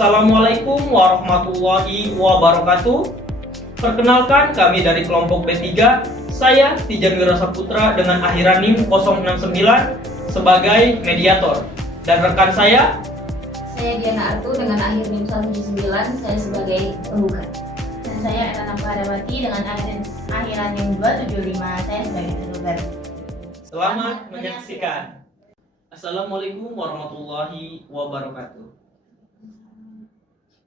Assalamualaikum warahmatullahi wabarakatuh. Perkenalkan, kami dari kelompok B3. Saya Tijan Wira Saputra dengan akhiran NIM 069 sebagai mediator. Dan rekan saya Diana Artu dengan akhir NIM 179, saya sebagai penggugat. Dan saya Erana Paharawati dengan akhiran NIM 275, saya sebagai penggugat. Selamat menyaksikan. Assalamualaikum warahmatullahi wabarakatuh.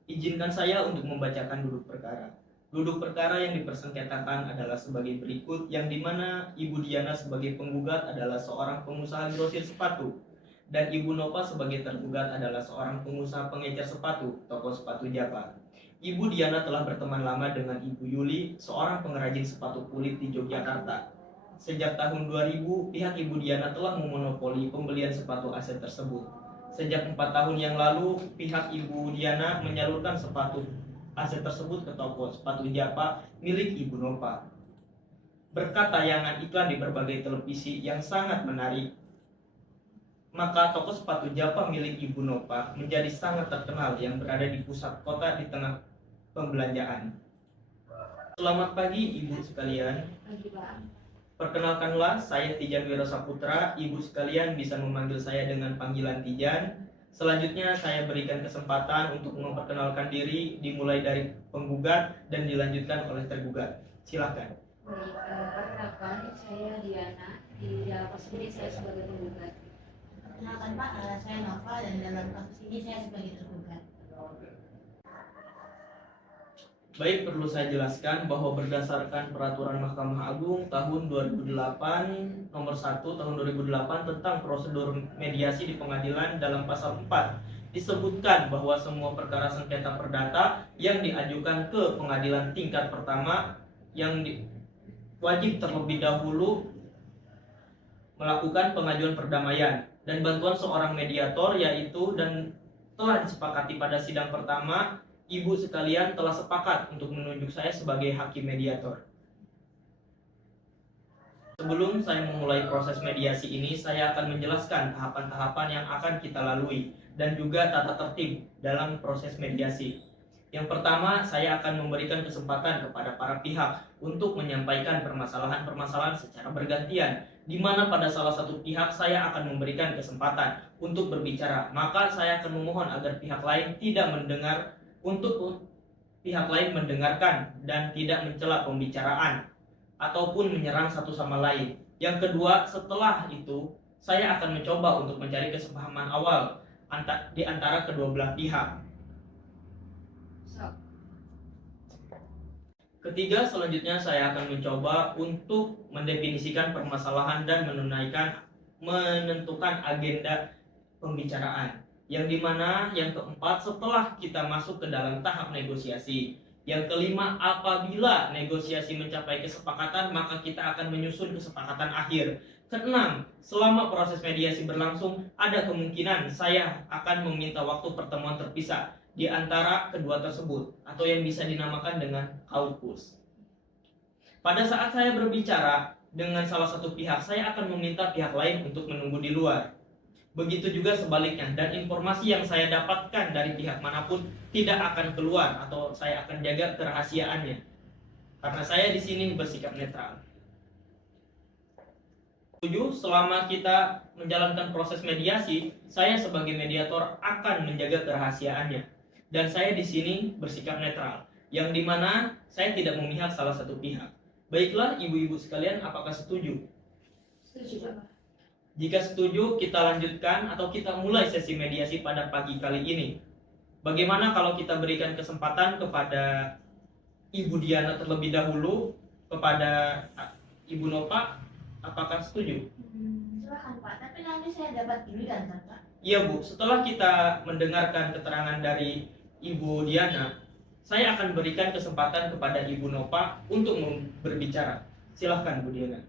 Izinkan saya untuk membacakan duduk perkara. Duduk perkara yang dipersengketakan adalah sebagai berikut, yang dimana Ibu Diana sebagai penggugat adalah seorang pengusaha grosir sepatu dan Ibu Nova sebagai tergugat adalah seorang pengusaha pengecer sepatu, toko sepatu Japa. Ibu Diana telah berteman lama dengan Ibu Yuli, seorang pengrajin sepatu kulit di Yogyakarta. Sejak tahun 2000, pihak Ibu Diana telah memonopoli pembelian sepatu aset tersebut. Sejak 4 tahun yang lalu, pihak Ibu Diana menyalurkan sepatu aset tersebut ke toko sepatu Japa milik Ibu Nova. Berkat tayangan iklan di berbagai televisi yang sangat menarik, maka toko sepatu Japa milik Ibu Nova menjadi sangat terkenal yang berada di pusat kota di tengah pembelanjaan. Selamat pagi Ibu sekalian. Pagi, Pak. Perkenalkanlah, saya Tijan Wira Saputra. Ibu sekalian bisa memanggil saya dengan panggilan Tijan. Selanjutnya saya berikan kesempatan untuk memperkenalkan diri, dimulai dari penggugat dan dilanjutkan oleh tergugat. Silakan. Perkenalkan, saya Diana. Di dalam kasus ini saya sebagai penggugat. Perkenalkan Pak, saya Nova dan dalam kasus ini saya sebagai tergugat. Baik, perlu saya jelaskan bahwa berdasarkan Peraturan Mahkamah Agung tahun 2008 nomor 1 tahun 2008 tentang prosedur mediasi di pengadilan, dalam pasal 4 disebutkan bahwa semua perkara sengketa perdata yang diajukan ke pengadilan tingkat pertama yang wajib terlebih dahulu melakukan pengajuan perdamaian dan bantuan seorang mediator, yaitu dan telah disepakati pada sidang pertama. Ibu sekalian telah sepakat untuk menunjuk saya sebagai hakim mediator. Sebelum saya memulai proses mediasi ini, saya akan menjelaskan tahapan-tahapan yang akan kita lalui dan juga tata tertib dalam proses mediasi. Yang pertama, saya akan memberikan kesempatan kepada para pihak untuk menyampaikan permasalahan-permasalahan secara bergantian, di mana pada salah satu pihak saya akan memberikan kesempatan untuk berbicara. Maka saya akan memohon agar pihak lain tidak mendengarkan dan tidak mencela pembicaraan ataupun menyerang satu sama lain. Yang kedua, setelah itu saya akan mencoba untuk mencari kesepahaman awal di antara kedua belah pihak. Ketiga, selanjutnya saya akan mencoba untuk mendefinisikan permasalahan dan menentukan agenda pembicaraan. Yang dimana yang keempat, setelah kita masuk ke dalam tahap negosiasi. Yang kelima, apabila negosiasi mencapai kesepakatan, maka kita akan menyusun kesepakatan akhir. Keenam, selama proses mediasi berlangsung, ada kemungkinan saya akan meminta waktu pertemuan terpisah di antara kedua tersebut, atau yang bisa dinamakan dengan kaukus. Pada saat saya berbicara dengan salah satu pihak, saya akan meminta pihak lain untuk menunggu di luar. Begitu juga sebaliknya, dan informasi yang saya dapatkan dari pihak manapun tidak akan keluar atau saya akan jaga kerahasiaannya. Karena saya di sini bersikap netral. 7. Selama kita menjalankan proses mediasi, saya sebagai mediator akan menjaga kerahasiaannya. Dan saya di sini bersikap netral, yang dimana saya tidak memihak salah satu pihak. Baiklah ibu-ibu sekalian, apakah setuju? Setuju, Pak. Jika setuju, kita lanjutkan atau kita mulai sesi mediasi pada pagi kali ini. Bagaimana kalau kita berikan kesempatan kepada Ibu Diana terlebih dahulu, kepada Ibu Nova, apakah setuju? Silakan Pak, tapi nanti saya dapat giliran kan Pak? Iya Bu, setelah kita mendengarkan keterangan dari Ibu Diana, saya akan berikan kesempatan kepada Ibu Nova untuk berbicara. Silahkan Bu Diana.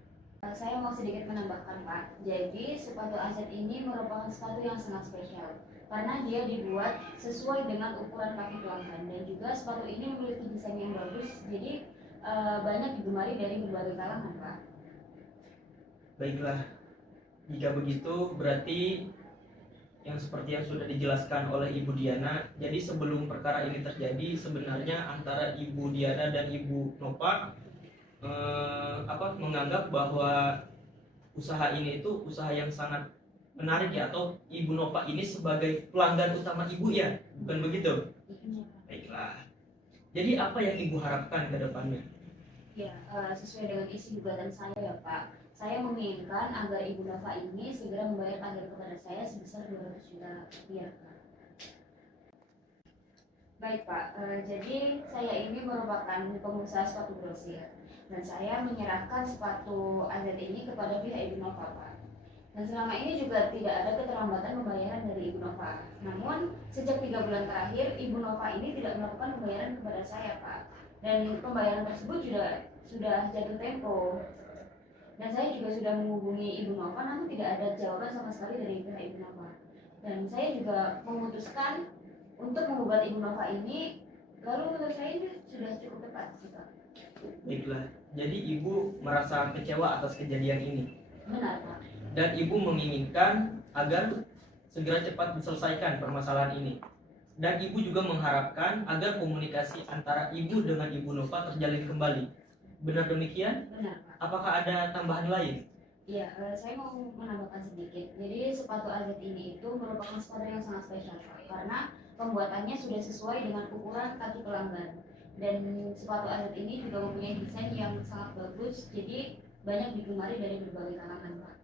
Saya mau sedikit menambahkan, Pak. Jadi sepatu aset ini merupakan sepatu yang sangat spesial karena dia dibuat sesuai dengan ukuran kaki pelanggan, dan juga sepatu ini memiliki desain yang bagus, jadi banyak digemari dari berbagai kalangan, Pak. Baiklah, jika begitu berarti Yang seperti yang sudah dijelaskan oleh Ibu Diana, jadi sebelum perkara ini terjadi sebenarnya antara Ibu Diana dan Ibu Nova menganggap bahwa usaha ini itu usaha yang sangat menarik ya, atau Ibu Nova ini sebagai pelanggan utama Ibu ya, bukan begitu? Baiklah. Jadi apa yang Ibu harapkan ke depannya? Ya, sesuai dengan isi gugatan saya ya Pak. Saya menginginkan agar Ibu Nova ini segera membayar pajak kepada saya sebesar 200 juta rupiah Pak. Baik Pak, jadi saya ini merupakan pengusaha sepatu grosir dan saya menyerahkan sepatu AZ ini kepada pihak Ibu Nova Pak. Dan selama ini juga tidak ada keterlambatan pembayaran dari Ibu Nova. Namun sejak 3 bulan terakhir Ibu Nova ini tidak melakukan pembayaran kepada saya Pak. Dan pembayaran tersebut juga sudah jatuh tempo. Dan saya juga sudah menghubungi Ibu Nova, namun tidak ada jawaban sama sekali dari pihak Ibu Nova. Dan saya juga memutuskan untuk menggugat Ibu Nova ini, lalu menurut saya ini sudah cukup tepat sih Pak. Baiklah. Jadi Ibu merasa kecewa atas kejadian ini. Benar Pak. Dan Ibu menginginkan agar segera cepat diselesaikan permasalahan ini. Dan Ibu juga mengharapkan agar komunikasi antara Ibu dengan Ibu Nova terjalin kembali. Benar demikian? Benar Pak. Apakah ada tambahan lain? Iya, saya mau menambahkan sedikit. Jadi sepatu AZ ini itu merupakan sepatu yang sangat spesial Pak, karena pembuatannya sudah sesuai dengan ukuran kaki pelanggan. Dan sepatu AZ ini juga mempunyai desain yang sangat bagus, jadi banyak digemari dari berbagai kalangan Pak.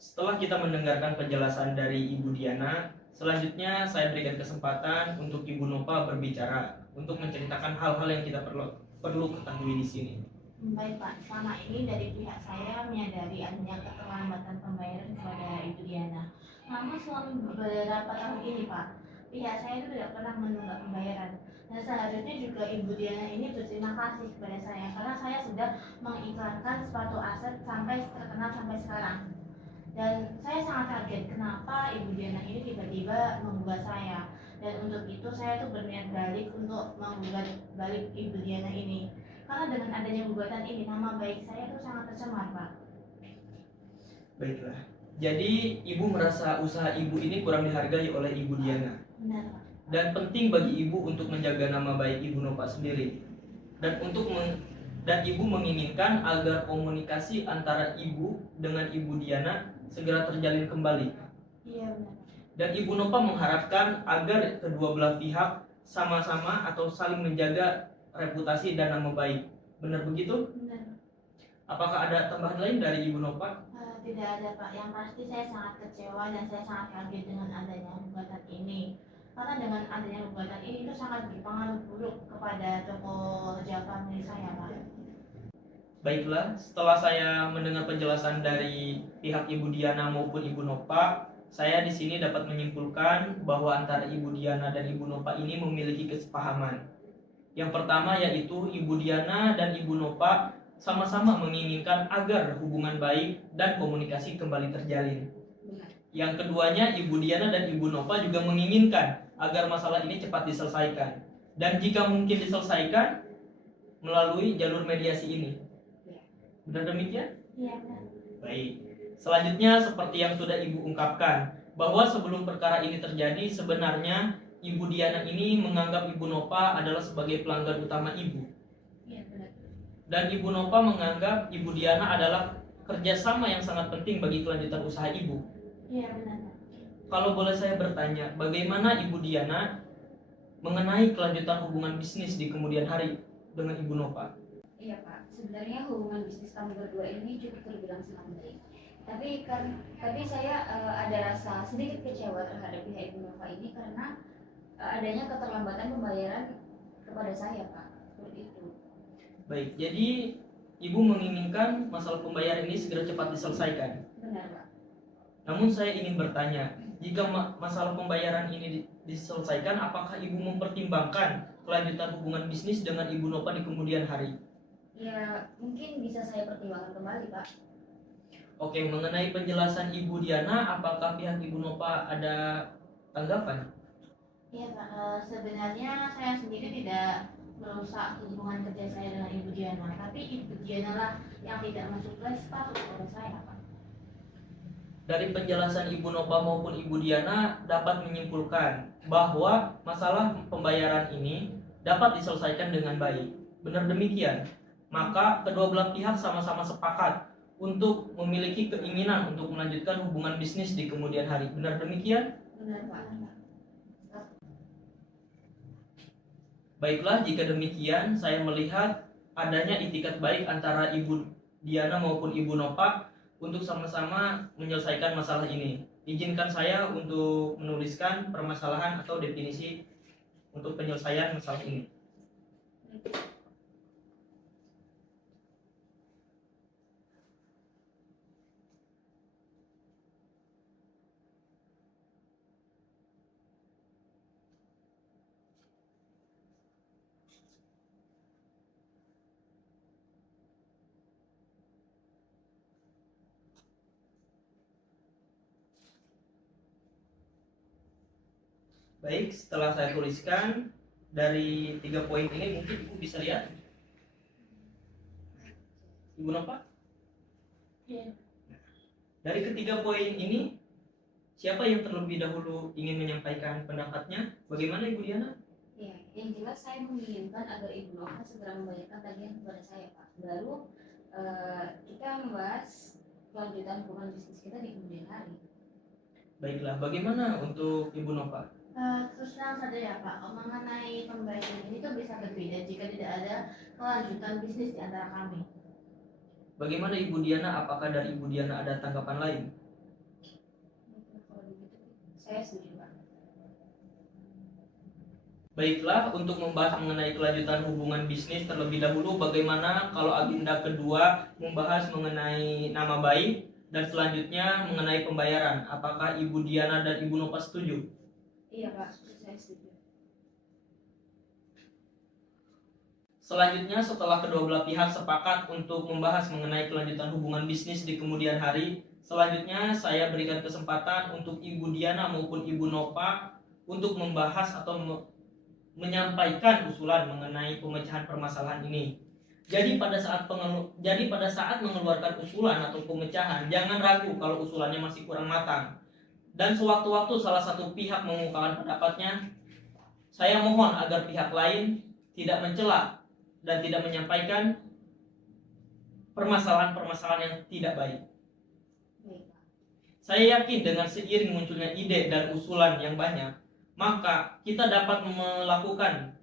Setelah kita mendengarkan penjelasan dari Ibu Diana, selanjutnya saya berikan kesempatan untuk Ibu Nova berbicara untuk menceritakan hal-hal yang kita perlu ketahui di sini. Baik Pak, selama ini dari pihak saya menyadari adanya keterlambatan pembayaran kepada Ibu Diana. Namun selama beberapa tahun ini Pak, pihak saya itu tidak pernah menunggak pembayaran. Dan seharusnya juga Ibu Diana ini berterima kasih kepada saya karena saya sudah mengiklankan sepatu aset sampai terkenal sampai sekarang. Dan saya sangat kaget kenapa Ibu Diana ini tiba-tiba menggugat saya. Dan untuk itu saya tuh berniat balik untuk menggugat balik Ibu Diana ini. Karena dengan adanya gugatan ini nama baik saya tuh sangat tercemar Pak. Baiklah. Jadi Ibu merasa usaha Ibu ini kurang dihargai oleh Ibu Diana. Benar Pak. Dan penting bagi Ibu untuk menjaga nama baik Ibu Nova sendiri. Dan Ibu menginginkan agar komunikasi antara Ibu dengan Ibu Diana segera terjalin kembali. Iya benar. Dan Ibu Nova mengharapkan agar kedua belah pihak sama-sama atau saling menjaga reputasi dan nama baik. Benar begitu? Benar. Apakah ada tambahan lain dari Ibu Nova? Tidak ada Pak. Yang pasti saya sangat kecewa dan saya sangat kaget dengan adanya gugatan ini. Karena dengan adanya gugatan ini itu sangat berpengaruh buruk kepada toko Java milik saya Pak. Baiklah, setelah saya mendengar penjelasan dari pihak Ibu Diana maupun Ibu Nova, saya di sini dapat menyimpulkan bahwa antara Ibu Diana dan Ibu Nova ini memiliki kesepahaman. Yang pertama yaitu Ibu Diana dan Ibu Nova sama-sama menginginkan agar hubungan baik dan komunikasi kembali terjalin. Benar. Yang keduanya, Ibu Diana dan Ibu Nova juga menginginkan agar masalah ini cepat diselesaikan. Dan jika mungkin diselesaikan melalui jalur mediasi ini. Benar demikian? Iya benar. Baik. Selanjutnya seperti yang sudah Ibu ungkapkan, bahwa sebelum perkara ini terjadi sebenarnya Ibu Diana ini menganggap Ibu Nova adalah sebagai pelanggan utama Ibu. Iya benar. Dan Ibu Nova menganggap Ibu Diana adalah kerjasama yang sangat penting bagi kelanjutan usaha Ibu. Iya benar Pak. Kalau boleh saya bertanya, bagaimana Ibu Diana mengenai kelanjutan hubungan bisnis di kemudian hari dengan Ibu Nova? Iya Pak, sebenarnya hubungan bisnis kami berdua ini cukup terbilang sangat baik. Tapi saya ada rasa sedikit kecewa terhadap pihak Ibu Nova ini karena adanya keterlambatan pembayaran kepada saya Pak. Seperti itu. Baik, jadi Ibu menginginkan masalah pembayaran ini segera cepat diselesaikan. Benar Pak. Namun saya ingin bertanya, jika masalah pembayaran ini diselesaikan, apakah Ibu mempertimbangkan kelanjutan hubungan bisnis dengan Ibu Nova di kemudian hari? Ya mungkin bisa saya pertimbangkan kembali Pak. Oke, mengenai penjelasan Ibu Diana, apakah pihak Ibu Nova ada tanggapan? Iya Pak, sebenarnya saya sendiri tidak merusak hubungan kerja saya dengan Ibu Diana, tapi Ibu Diana lah yang tidak masuk ke sepatu kepada saya Pak. Dari penjelasan Ibu Nova maupun Ibu Diana dapat menyimpulkan bahwa masalah pembayaran ini dapat diselesaikan dengan baik. Benar demikian. Maka kedua belah pihak sama-sama sepakat untuk memiliki keinginan untuk melanjutkan hubungan bisnis di kemudian hari. Benar demikian? Benar Pak. Baiklah, jika demikian saya melihat adanya itikat baik antara Ibu Diana maupun Ibu Nova untuk sama-sama menyelesaikan masalah ini. Izinkan saya untuk menuliskan permasalahan atau definisi untuk penyelesaian masalah ini. Baik, setelah saya tuliskan dari 3 poin ini, mungkin Ibu bisa lihat. Ibu Nova? Iya. Dari ketiga poin ini, siapa yang terlebih dahulu ingin menyampaikan pendapatnya? Bagaimana Ibu Diana? Ya, yang jelas saya menginginkan agar Ibu Nova segera membayarkan tagihan kepada saya Pak. Baru kita membahas kelanjutan hubungan bisnis kita di kemudian hari. Baiklah, bagaimana untuk Ibu Nova? Terus terang saja ya Pak, mengenai pembayaran ini tuh bisa berbeda jika tidak ada kelanjutan bisnis di antara kami. Bagaimana Ibu Diana? Apakah dari Ibu Diana ada tanggapan lain? Kalau begitu, saya setuju Pak. Baiklah, untuk membahas mengenai kelanjutan hubungan bisnis terlebih dahulu, bagaimana kalau agenda kedua membahas mengenai nama baik dan selanjutnya mengenai pembayaran? Apakah Ibu Diana dan Ibu Nova setuju? Iya Pak, saya setuju. Selanjutnya, setelah kedua belah pihak sepakat untuk membahas mengenai kelanjutan hubungan bisnis di kemudian hari, selanjutnya saya berikan kesempatan untuk Ibu Diana maupun Ibu Nova untuk membahas atau menyampaikan usulan mengenai pemecahan permasalahan ini. Jadi pada saat mengeluarkan usulan atau pemecahan, jangan ragu kalau usulannya masih kurang matang. Dan sewaktu-waktu salah satu pihak mengungkapkan pendapatnya, saya mohon agar pihak lain tidak mencela dan tidak menyampaikan permasalahan-permasalahan yang tidak baik. Baik Pak. Saya yakin dengan seiring munculnya ide dan usulan yang banyak, maka kita dapat melakukan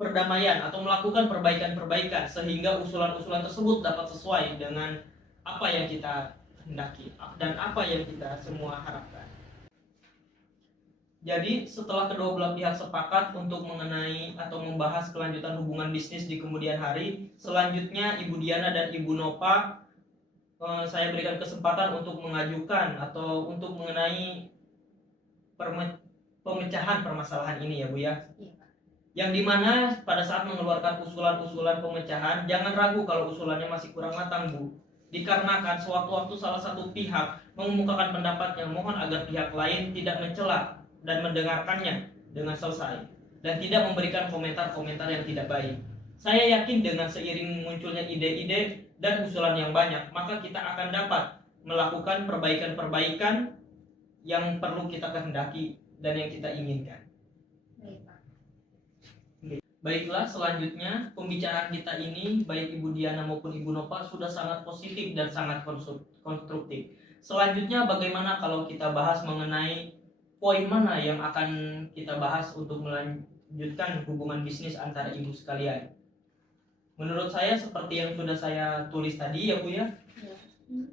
perdamaian atau melakukan perbaikan-perbaikan sehingga usulan-usulan tersebut dapat sesuai dengan apa yang kita hendaki dan apa yang kita semua harapkan. Jadi setelah kedua belah pihak sepakat untuk mengenai atau membahas kelanjutan hubungan bisnis di kemudian hari, selanjutnya Ibu Diana dan Ibu Nova saya berikan kesempatan untuk mengajukan atau untuk mengenai pemecahan permasalahan ini ya Bu ya. Iya Pak. Yang dimana pada saat mengeluarkan usulan-usulan pemecahan, jangan ragu kalau usulannya masih kurang matang Bu. Dikarenakan sewaktu-waktu salah satu pihak mengemukakan pendapatnya, mohon agar pihak lain tidak mencela dan mendengarkannya dengan selesai dan tidak memberikan komentar-komentar yang tidak baik. Saya yakin dengan seiring munculnya ide-ide dan usulan yang banyak, maka kita akan dapat melakukan perbaikan-perbaikan yang perlu kita kehendaki dan yang kita inginkan. Baik Pak. Baiklah, selanjutnya pembicaraan kita ini baik Ibu Diana maupun Ibu Nova sudah sangat positif dan sangat konstruktif. Selanjutnya bagaimana kalau kita bahas mengenai poin mana yang akan kita bahas untuk melanjutkan hubungan bisnis antara ibu sekalian? Menurut saya seperti yang sudah saya tulis tadi ya Bu ya.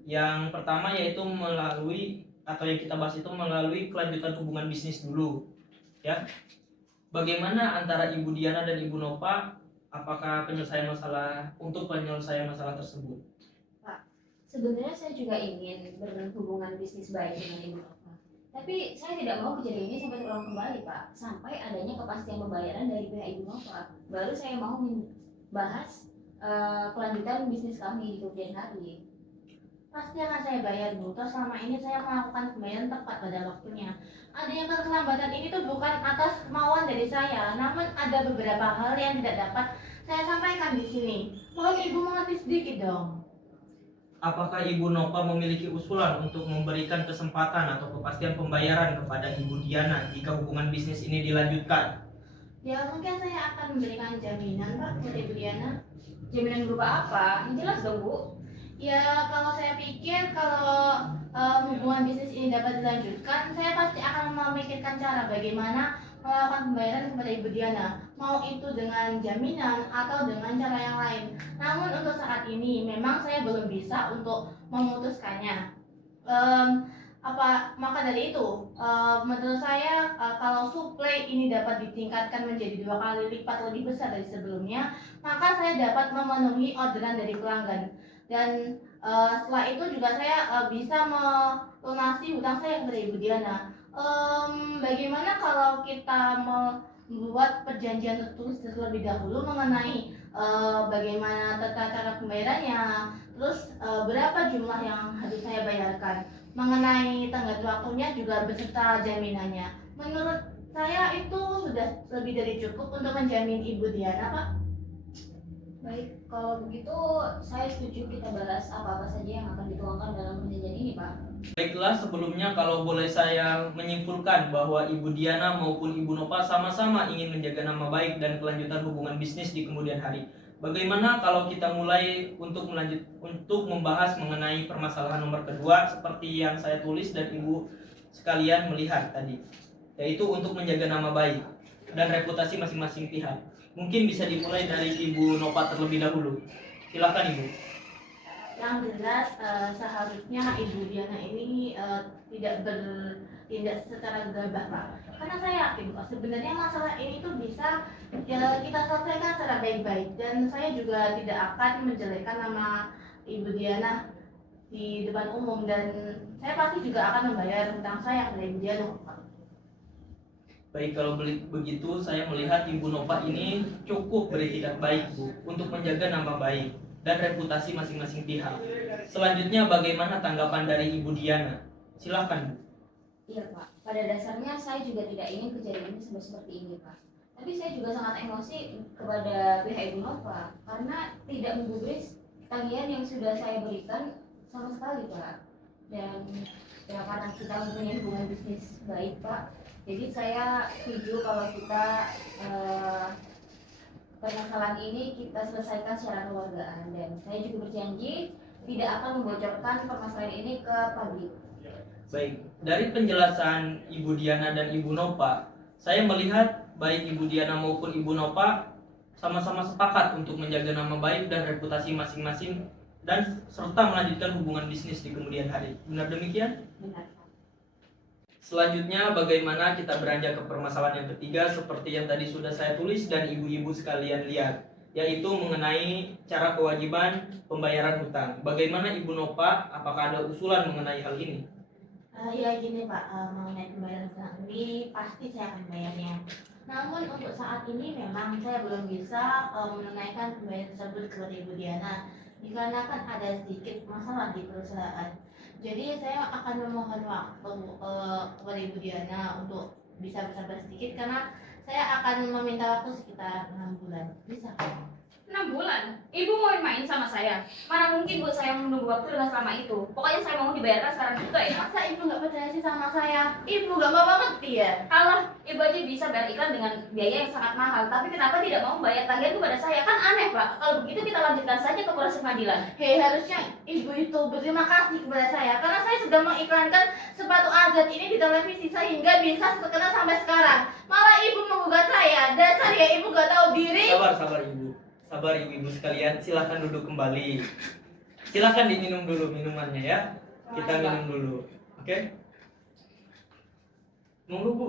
Yang pertama yaitu melalui atau yang kita bahas itu melalui kelanjutan hubungan bisnis dulu ya. Bagaimana antara Ibu Diana dan Ibu Nova, apakah penyelesaian masalah tersebut? Pak, sebenarnya saya juga ingin berhubungan bisnis baik dengan Ibu Nova. Tapi saya tidak mau kejadian ini sampai terulang kembali Pak, sampai adanya kepastian pembayaran dari pihak Ibu Nova. Baru saya mau membahas kelanjutan bisnis kami di kemudian hari. Pasti akan saya bayar Bu, toh selama ini saya melakukan pembayaran tepat pada waktunya. Adanya keterlambatan ini tuh bukan atas kemauan dari saya, namun ada beberapa hal yang tidak dapat saya sampaikan di sini. Mohon Ibu mengerti sedikit dong. apakah Ibu Nova memiliki usulan untuk memberikan kesempatan atau kepastian pembayaran kepada Ibu Diana jika hubungan bisnis ini dilanjutkan? Ya mungkin saya akan memberikan jaminan Pak buat Ibu Diana. Jaminan berupa apa? Yang jelas dong, Bu. Ya kalau saya pikir kalau hubungan bisnis ini dapat dilanjutkan, saya pasti akan memikirkan cara bagaimana melakukan pembayaran kepada Ibu Diana, mau itu dengan jaminan atau dengan cara yang lain. Namun untuk saat ini memang saya belum bisa untuk memutuskannya. Maka dari itu menurut saya kalau suplai ini dapat ditingkatkan menjadi 2 kali lipat lebih besar dari sebelumnya, maka saya dapat memenuhi orderan dari pelanggan. Dan setelah itu juga saya bisa melunasi hutang saya kepada Ibu Diana. Bagaimana kalau kita membuat perjanjian tertulis terlebih dahulu mengenai bagaimana tata cara pembayarannya, terus berapa jumlah yang harus saya bayarkan, mengenai tenggat waktunya juga beserta jaminannya. Menurut saya itu sudah lebih dari cukup untuk menjamin Ibu Diana, Pak. Baik, kalau begitu saya setuju kita bahas apa-apa saja yang akan dituangkan dalam perjanjian ini, Pak. Baiklah, sebelumnya kalau boleh saya menyimpulkan bahwa Ibu Diana maupun Ibu Nova sama-sama ingin menjaga nama baik dan kelanjutan hubungan bisnis di kemudian hari. Bagaimana kalau kita mulai untuk membahas mengenai permasalahan nomor kedua seperti yang saya tulis dan Ibu sekalian melihat tadi, yaitu untuk menjaga nama baik dan reputasi masing-masing pihak. Mungkin bisa dimulai dari Ibu Nova terlebih dahulu. Silakan Ibu. Yang jelas seharusnya Ibu Diana ini tidak bertindak secara gegabah, Pak. Karena saya yakin Pak, sebenarnya masalah ini tuh bisa kita selesaikan secara baik-baik, dan saya juga tidak akan menjelekkan nama Ibu Diana di depan umum, dan saya pasti juga akan membayar hutang saya kepada Ibu Diana, Pak. Baik, kalau begitu saya melihat Ibu Nova ini cukup beretikat baik, Bu, untuk menjaga nama baik dan reputasi masing-masing pihak. Selanjutnya bagaimana tanggapan dari Ibu Diana? Silakan, Bu. Iya, Pak. Pada dasarnya saya juga tidak ingin kejadian ini seperti ini, Pak. Tapi saya juga sangat emosi kepada pihak Ibu Nova karena tidak menggubris tagihan yang sudah saya berikan sama sekali, Pak. Dan ya karena kita mempunyai hubungan bisnis baik, Pak. Jadi saya setuju kalau kita permasalahan ini kita selesaikan secara keluargaan, dan saya juga berjanji tidak akan membocorkan permasalahan ini ke publik. Baik, dari penjelasan Ibu Diana dan Ibu Nova, saya melihat baik Ibu Diana maupun Ibu Nova sama-sama sepakat untuk menjaga nama baik dan reputasi masing-masing dan serta melanjutkan hubungan bisnis di kemudian hari. Benar demikian? Benar, Pak. Selanjutnya bagaimana kita beranjak ke permasalahan yang ketiga seperti yang tadi sudah saya tulis dan ibu-ibu sekalian lihat, yaitu mengenai cara kewajiban pembayaran hutang. Bagaimana Ibu Nova, apakah ada usulan mengenai hal ini? Ya gini Pak, mengenai pembayaran hutang ini pasti saya akan bayarnya. Namun untuk saat ini memang saya belum bisa menunaikan pembayaran tersebut kepada Ibu Diana dikarenakan ada sedikit masalah di perusahaan. Jadi saya akan memohon waktu kepada Ibu Diana untuk bisa bersabar sedikit, karena saya akan meminta waktu sekitar 6 bulan. Bisa kan? 6 bulan? Ibu mau main sama saya? Mana mungkin buat saya menunggu waktu dengan selama itu. Pokoknya saya mau dibayarkan sekarang juga ya. Masa Ibu nggak percaya sih sama saya? Ibu nggak mau ngerti ya? Alah, ibu aja bisa bayar iklan dengan biaya yang sangat mahal. Tapi kenapa tidak mau membayar tagihan kepada saya? Kan aneh, Pak. Kalau begitu kita lanjutkan saja ke proses pengadilan. Hei, harusnya Ibu itu berterima kasih kepada saya karena saya sudah mengiklankan sepatu Azad ini di televisi sehingga bisa terkenal sampai sekarang. Malah Ibu menggugat saya. Dasar ya Ibu nggak tahu diri. Sabar Ibu. Sabar ibu-ibu sekalian, silakan duduk kembali. Silakan diminum dulu minumannya ya. Kita minum dulu. Oke? Monggo Bu,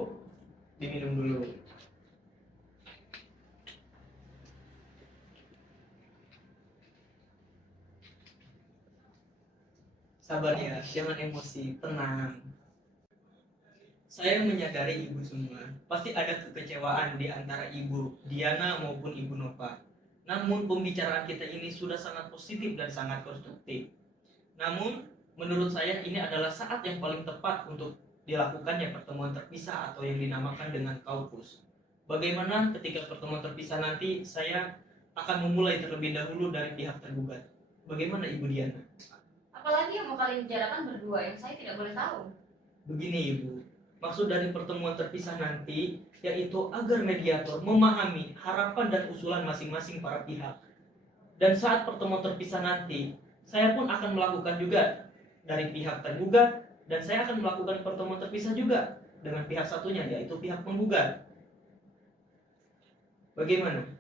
diminum dulu. Sabar ya, jangan emosi, tenang. Saya menyadari ibu semua, pasti ada kekecewaan di antara Ibu Diana maupun Ibu Nova. Namun pembicaraan kita ini sudah sangat positif dan sangat konstruktif. Namun menurut saya ini adalah saat yang paling tepat untuk dilakukannya pertemuan terpisah atau yang dinamakan dengan kaukus. Bagaimana ketika pertemuan terpisah nanti saya akan memulai terlebih dahulu dari pihak tergugat. Bagaimana Ibu Diana? Apalagi yang mau kalian bicarakan berdua yang saya tidak boleh tahu. Begini Ibu, maksud dari pertemuan terpisah nanti yaitu agar mediator memahami harapan dan usulan masing-masing para pihak. Dan saat pertemuan terpisah nanti, saya pun akan melakukan juga dari pihak tergugat, dan saya akan melakukan pertemuan terpisah juga dengan pihak satunya, yaitu pihak penggugat. Bagaimana?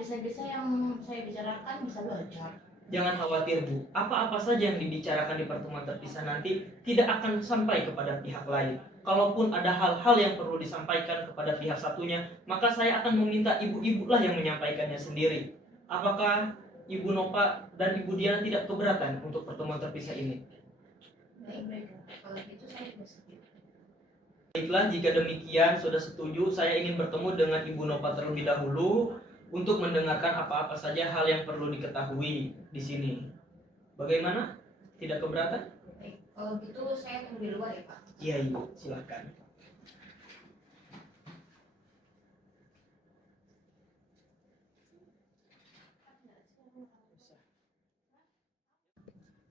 Bisa-bisa yang saya bicarakan bisa bocor. Jangan khawatir Bu, apa-apa saja yang dibicarakan di pertemuan terpisah nanti tidak akan sampai kepada pihak lain. Kalaupun ada hal-hal yang perlu disampaikan kepada pihak satunya, maka saya akan meminta ibu-ibu lah yang menyampaikannya sendiri. Apakah Ibu Nova dan Ibu Diana tidak keberatan untuk pertemuan terpisah ini? Baik-baik, kalau gitu saya juga setuju. Baiklah, jika demikian sudah setuju, saya ingin bertemu dengan Ibu Nova terlebih dahulu untuk mendengarkan apa-apa saja hal yang perlu diketahui di sini. Bagaimana? Tidak keberatan? Baik, kalau gitu saya tunggu di luar ya Pak. Iya Ibu, silakan.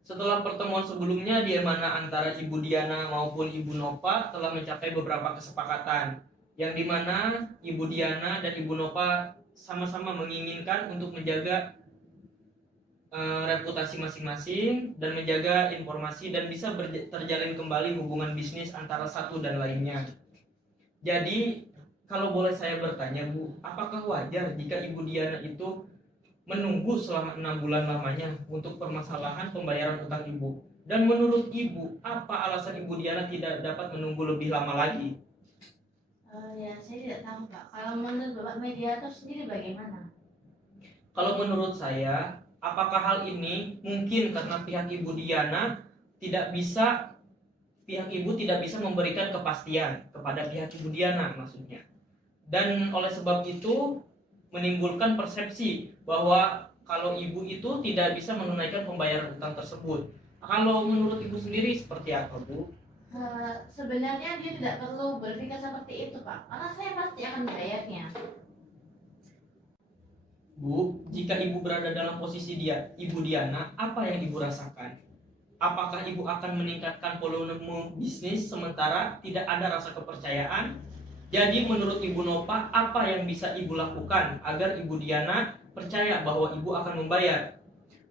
Setelah pertemuan sebelumnya di mana antara Ibu Diana maupun Ibu Nova telah mencapai beberapa kesepakatan, yang dimana Ibu Diana dan Ibu Nova sama-sama menginginkan untuk menjaga reputasi masing-masing dan menjaga informasi dan bisa terjalin kembali hubungan bisnis antara satu dan lainnya. Jadi kalau boleh saya bertanya Bu, apakah wajar jika Ibu Diana itu menunggu selama 6 bulan lamanya untuk permasalahan pembayaran utang Ibu? Dan menurut Ibu, apa alasan Ibu Diana tidak dapat menunggu lebih lama lagi? Ya, saya tidak tahu Pak. Kalau menurut Bapak mediator sendiri bagaimana? Kalau menurut saya, apakah hal ini mungkin karena pihak Ibu Diana pihak Ibu tidak bisa memberikan kepastian kepada pihak Ibu Diana maksudnya. Dan oleh sebab itu menimbulkan persepsi bahwa kalau Ibu itu tidak bisa menunaikan pembayaran utang tersebut. Kalau menurut Ibu sendiri seperti apa Bu? Sebenarnya dia tidak perlu berpikir seperti itu Pak, karena saya pasti akan membayarnya. Bu, jika Ibu berada dalam posisi Ibu Diana, apa yang Ibu rasakan? Apakah Ibu akan meningkatkan volume bisnis sementara tidak ada rasa kepercayaan? Jadi menurut Ibu Nova, apa yang bisa Ibu lakukan agar Ibu Diana percaya bahwa Ibu akan membayar?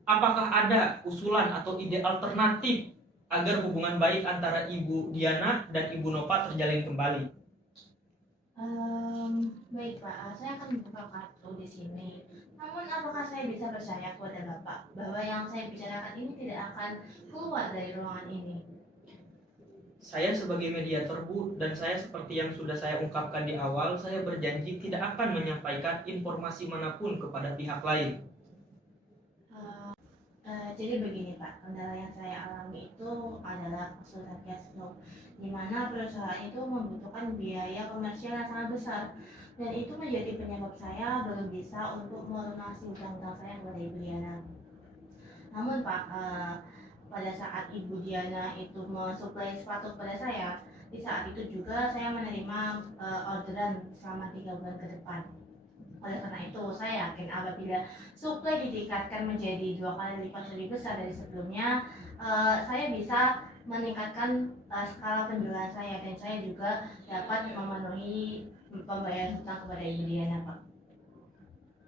Apakah ada usulan atau ide alternatif agar hubungan baik antara Ibu Diana dan Ibu Nova terjalin kembali? Baik Pak, saya akan buka kartu di sini. Namun apakah saya bisa percaya kepada Bapak bahwa yang saya bicarakan ini tidak akan keluar dari ruangan ini? Saya sebagai mediator Bu, dan saya seperti yang sudah saya ungkapkan di awal, saya berjanji tidak akan menyampaikan informasi manapun kepada pihak lain. Jadi begini Pak, kendala yang saya alami itu adalah kesulitan cash flow, di mana perusahaan itu membutuhkan biaya komersial yang sangat besar, dan itu menjadi penyebab saya belum bisa untuk melunasi hutang-hutang saya kepada Ibu Diana. Namun Pak, pada saat Ibu Diana itu mensuplai sepatu kepada saya, di saat itu juga saya menerima orderan selama 3 bulan ke depan. Oleh karena itu, saya yakin apabila suplai ditingkatkan menjadi 2 kali lipat lebih besar dari sebelumnya, saya bisa meningkatkan skala penjualan saya, dan saya juga dapat memenuhi pembayaran hutang kepada Ibu Diana Pak.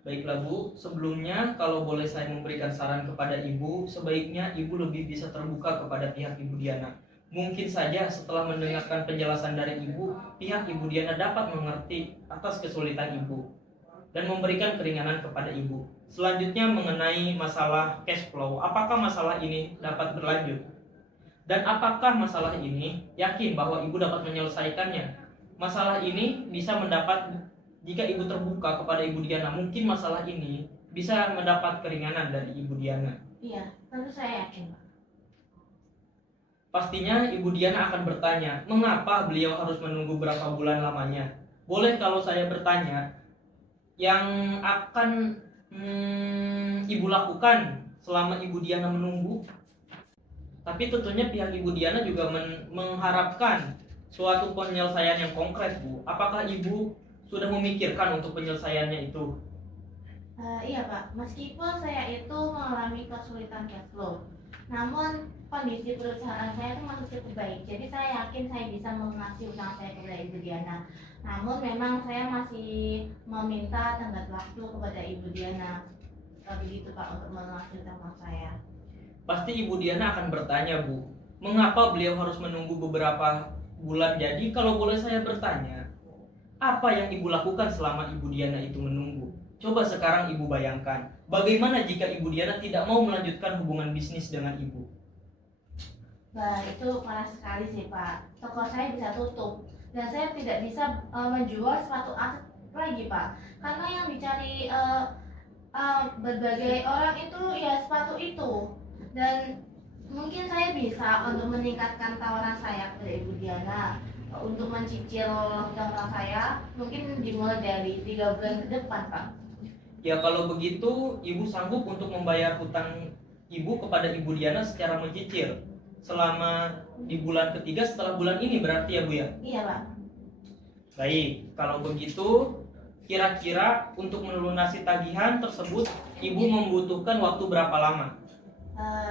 Baiklah Bu, sebelumnya kalau boleh saya memberikan saran kepada Ibu, sebaiknya Ibu lebih bisa terbuka kepada pihak Ibu Diana. Mungkin saja setelah mendengarkan penjelasan dari Ibu, pihak Ibu Diana dapat mengerti atas kesulitan Ibu dan memberikan keringanan kepada Ibu. Selanjutnya mengenai masalah cash flow, apakah masalah ini dapat berlanjut? Dan apakah masalah ini yakin bahwa Ibu dapat menyelesaikannya? Masalah ini bisa mendapat, jika Ibu terbuka kepada Ibu Diana, mungkin masalah ini bisa mendapat keringanan dari Ibu Diana. Iya, tentu saya yakin Pak. Pastinya Ibu Diana akan bertanya, mengapa beliau harus menunggu berapa bulan lamanya? Boleh kalau saya bertanya, yang akan Ibu lakukan selama Ibu Diana menunggu? Tapi tentunya pihak Ibu Diana juga mengharapkan suatu penyelesaian yang konkret Bu. Apakah Ibu sudah memikirkan untuk penyelesaiannya itu? Iya Pak, meskipun saya itu mengalami kesulitan cash flow, Namun kondisi perusahaan saya itu masih cukup baik, jadi saya yakin saya bisa melunasi utang saya kepada Ibu Diana. Namun memang saya masih meminta tenggat waktu kepada Ibu Diana, begitu Pak, untuk melunasi utang saya. Pasti Ibu Diana akan bertanya, Bu, mengapa beliau harus menunggu beberapa bulan? Jadi kalau boleh saya bertanya, apa yang Ibu lakukan selama Ibu Diana itu menunggu? Coba sekarang Ibu bayangkan, bagaimana jika Ibu Diana tidak mau melanjutkan hubungan bisnis dengan Ibu? Nah, itu parah sekali sih Pak. Toko saya bisa tutup dan saya tidak bisa menjual sepatu aset lagi Pak. Karena yang dicari berbagai orang itu ya sepatu itu. Dan mungkin saya bisa untuk meningkatkan tawaran saya kepada Ibu Diana untuk mencicil utang saya, mungkin dimulai dari 3 bulan ke depan Pak. Ya kalau begitu, Ibu sanggup untuk membayar hutang Ibu kepada Ibu Diana secara mencicil selama di bulan ketiga setelah bulan ini berarti ya Bu ya? Iya Pak. Baik, kalau begitu kira-kira untuk melunasi tagihan tersebut Ibu membutuhkan waktu berapa lama?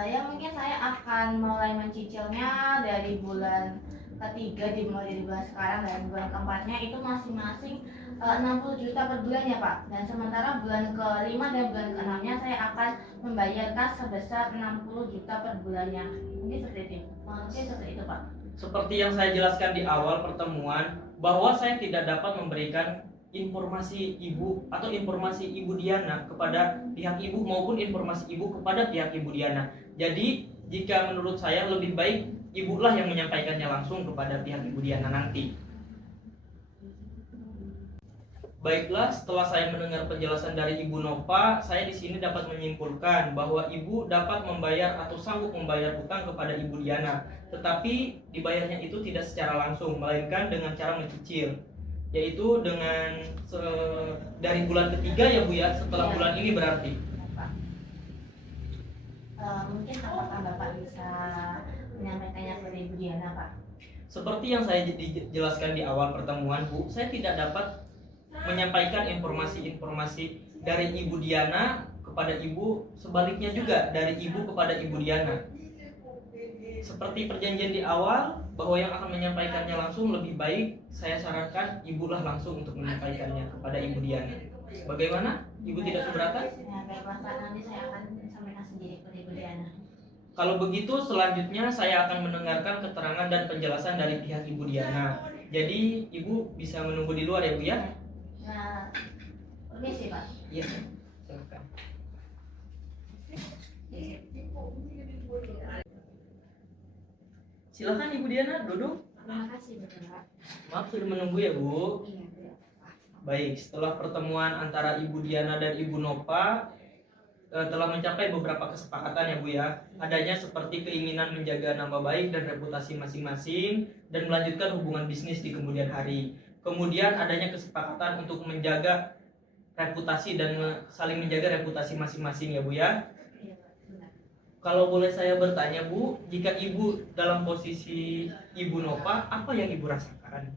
Ya mungkin saya akan mulai mencicilnya dari bulan ketiga, dimulai dari bulan sekarang, dan bulan keempatnya itu masing-masing 60 juta per bulan ya Pak. Dan sementara bulan kelima dan bulan keenamnya saya akan membayarkan sebesar 60 juta per bulannya. Mungkin seperti itu. Mungkin seperti itu Pak. Seperti yang saya jelaskan di awal pertemuan, bahwa saya tidak dapat memberikan informasi Ibu atau informasi Ibu Diana kepada pihak Ibu maupun informasi Ibu kepada pihak Ibu Diana. Jadi jika menurut saya lebih baik Ibulah yang menyampaikannya langsung kepada pihak Ibu Diana nanti. Baiklah, setelah saya mendengar penjelasan dari Ibu Nova, saya di sini dapat menyimpulkan bahwa Ibu dapat membayar atau sanggup membayar hutang kepada Ibu Diana, tetapi dibayarnya itu tidak secara langsung, melainkan dengan cara mencicil, yaitu dengan dari bulan ketiga ya Bu ya, setelah Iya. bulan ini berarti. Ya, Pak. Mungkin apakah Bapak bisa menyampaikannya kepada Ibu Diana Pak? Seperti yang saya jelaskan di awal pertemuan Bu, saya tidak dapat menyampaikan informasi-informasi dari Ibu Diana kepada Ibu, sebaliknya juga dari Ibu kepada Ibu Diana. Seperti perjanjian di awal bahwa yang akan menyampaikannya langsung, lebih baik saya sarankan Ibulah langsung untuk menyampaikannya kepada Ibu Diana. Bagaimana? Ibu tidak keberatan? Ya, baiklah Pak, nanti saya akan sampaikan sendiri kepada Ibu Diana. Kalau begitu selanjutnya saya akan mendengarkan keterangan dan penjelasan dari pihak Ibu Diana. Jadi Ibu bisa menunggu di luar ya Bu ya? Nah, permisi Pak. Iya, silakan. Silakan Ibu Diana duduk. Terima kasih Bapak. Maaf sudah menunggu ya Bu. Iya, tidak apa-apa. Baik, setelah pertemuan antara Ibu Diana dan Ibu Nova telah mencapai beberapa kesepakatan ya Bu ya. Adanya seperti keinginan menjaga nama baik dan reputasi masing-masing dan melanjutkan hubungan bisnis di kemudian hari. Kemudian adanya kesepakatan untuk menjaga reputasi dan saling menjaga reputasi masing-masing ya Bu ya. Iya Pak, benar. Kalau boleh saya bertanya Bu, jika Ibu dalam posisi Ibu Nova, apa yang Ibu rasakan?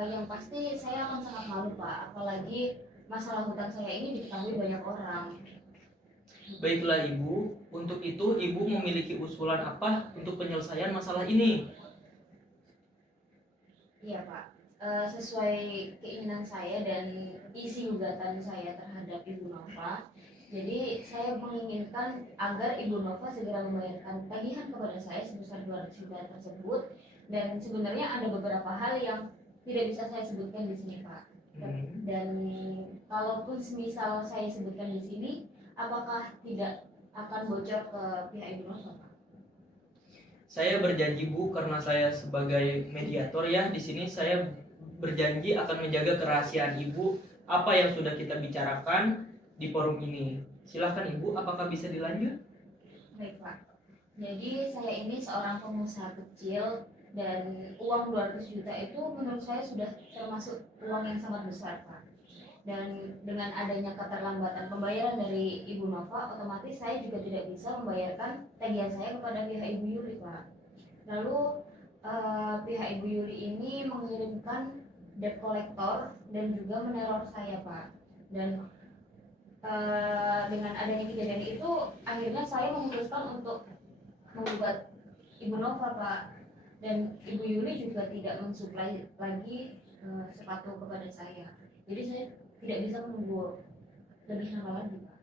Yang pasti saya akan sangat malu Pak, apalagi masalah hutang saya ini diketahui banyak orang. Baiklah Ibu, untuk itu Ibu memiliki usulan apa untuk penyelesaian masalah ini? Iya Pak, sesuai keinginan saya dan isi gugatan saya terhadap Ibu Nova. Jadi saya menginginkan agar Ibu Nova segera membayarkan tagihan kepada saya sebesar 200 juta tersebut. Dan sebenarnya ada beberapa hal yang tidak bisa saya sebutkan di sini Pak. Dan kalaupun semisal saya sebutkan di sini, apakah tidak akan bocor ke pihak Ibu Nova Pak? Saya berjanji Bu, karena saya sebagai mediator ya di sini, saya berjanji akan menjaga kerahasiaan Ibu apa yang sudah kita bicarakan di forum ini. Silahkan Ibu, apakah bisa dilanjut? Baik Pak. Jadi saya ini seorang pengusaha kecil dan uang 200 juta itu menurut saya sudah termasuk uang yang sangat besar Pak. Dan dengan adanya keterlambatan pembayaran dari Ibu Nova, otomatis saya juga tidak bisa membayarkan tagihan saya kepada pihak Ibu Yuli Pak. Lalu pihak Ibu Yuli ini mengirimkan debt collector dan juga meneror saya Pak. Dan dengan adanya kejadian itu akhirnya saya memutuskan untuk membuat Ibu Nova Pak, dan Ibu Yuli juga tidak mensuplai lagi sepatu kepada saya, jadi saya tidak bisa menunggu lebih lama lagi Pak.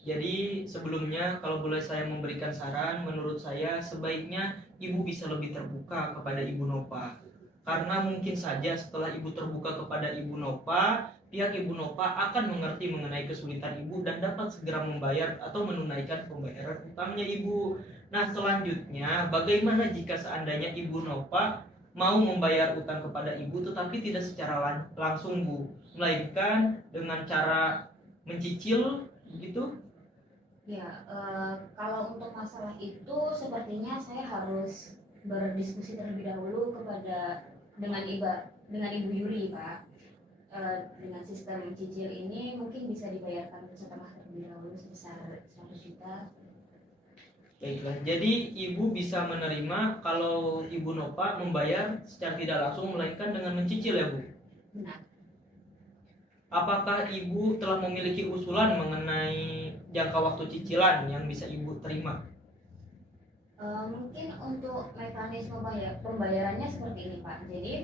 Jadi sebelumnya kalau boleh saya memberikan saran, menurut saya sebaiknya Ibu bisa lebih terbuka kepada Ibu Nova. Karena mungkin saja setelah Ibu terbuka kepada Ibu Nova, pihak Ibu Nova akan mengerti mengenai kesulitan Ibu dan dapat segera membayar atau menunaikan pembayaran utangnya Ibu. Nah, selanjutnya bagaimana jika seandainya Ibu Nova mau membayar utang kepada Ibu tetapi tidak secara langsung Bu, melainkan dengan cara mencicil begitu? Ya, kalau untuk masalah itu sepertinya saya harus berdiskusi terlebih dahulu dengan Ibu Yuli Pak. Dengan sistem cicil ini mungkin bisa dibayarkan setengah terlebih dahulu sebesar 100 juta. Baiklah, jadi Ibu bisa menerima kalau Ibu Nova membayar secara tidak langsung melainkan dengan mencicil ya Bu? Benar. Apakah Ibu telah memiliki usulan mengenai jangka waktu cicilan yang bisa Ibu terima? Mungkin untuk mekanisme pembayarannya seperti ini Pak. Jadi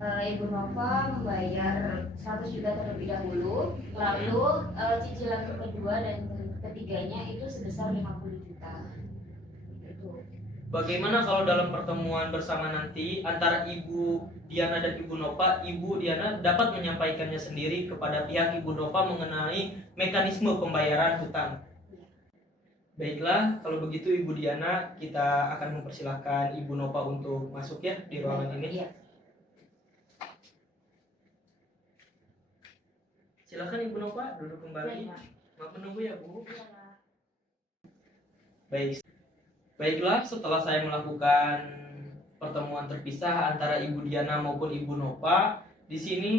Ibu Nova membayar 100 juta terlebih dahulu, lalu cicilan kedua dan ketiganya itu sebesar 50 juta. Itu. Bagaimana kalau dalam pertemuan bersama nanti antara Ibu Diana dan Ibu Nova, Ibu Diana dapat menyampaikannya sendiri kepada pihak Ibu Nova mengenai mekanisme pembayaran hutang? Baiklah, kalau begitu Ibu Diana, kita akan mempersilahkan Ibu Nova untuk masuk ya di ruangan ini. Iya. Silakan Ibu Nova duduk kembali. Maaf menunggu ya Bu. Baiklah, setelah saya melakukan pertemuan terpisah antara Ibu Diana maupun Ibu Nova, di sini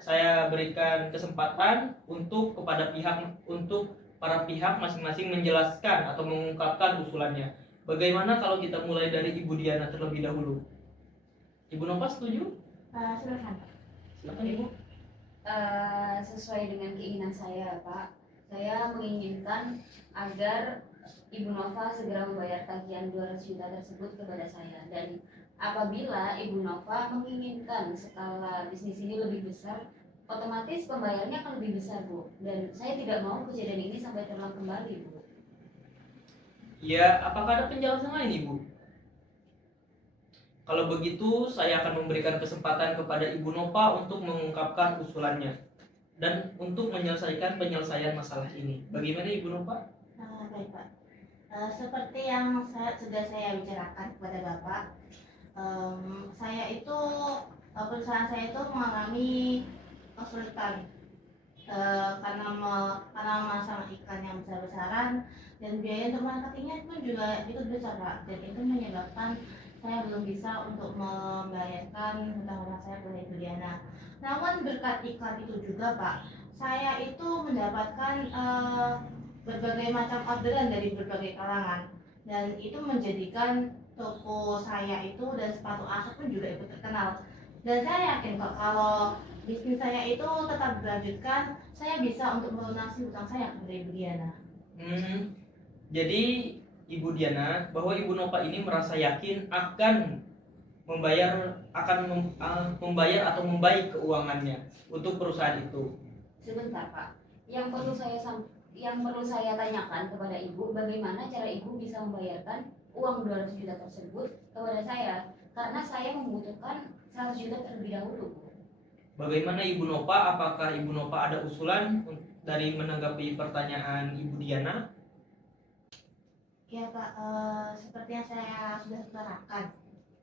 saya berikan kesempatan untuk para pihak masing-masing menjelaskan atau mengungkapkan usulannya. Bagaimana kalau kita mulai dari Ibu Diana terlebih dahulu? Ibu Nova setuju? Silakan. Silakan Ibu. Sesuai dengan keinginan saya Pak, saya menginginkan agar Ibu Nova segera membayar tagihan 200 juta tersebut kepada saya, dan apabila Ibu Nova menginginkan skala bisnis ini lebih besar, otomatis pembayarannya akan lebih besar Bu, dan saya tidak mau kejadian ini sampai terulang kembali Bu. Ya, apakah ada penjelasan lain Ibu? Kalau begitu, saya akan memberikan kesempatan kepada Ibu Nova untuk mengungkapkan usulannya dan untuk menyelesaikan penyelesaian masalah ini. Bagaimana Ibu Nova? Baik Pak. Seperti yang sudah saya bicarakan kepada Bapak, perusahaan saya itu mengalami kesulitan karena memasang iklan yang besar-besaran, dan biaya untuk marketingnya pun juga cukup besar Pak, dan itu menyebabkan saya belum bisa untuk membayarkan hutang-hutang saya kepada Ibu Diana. Namun berkat iklan itu juga Pak, saya itu mendapatkan berbagai macam orderan dari berbagai kalangan, dan itu menjadikan toko saya itu dan sepatu Asos pun juga ikut terkenal. Dan saya yakin kok kalau bisnis saya itu tetap dilanjutkan, saya bisa untuk melunasi hutang saya kepada Ibu Diana. Jadi Ibu Diana, bahwa Ibu Nova ini merasa yakin akan membayar atau membaik keuangannya untuk perusahaan itu. Sebentar Pak, yang perlu saya tanyakan kepada Ibu, bagaimana cara Ibu bisa membayarkan uang 200 juta tersebut kepada saya, karena saya membutuhkan 100 juta terlebih dahulu. Bagaimana Ibu Nova? Apakah Ibu Nova ada usulan dari menanggapi pertanyaan Ibu Diana? Ya Pak, seperti yang saya sudah utarakan,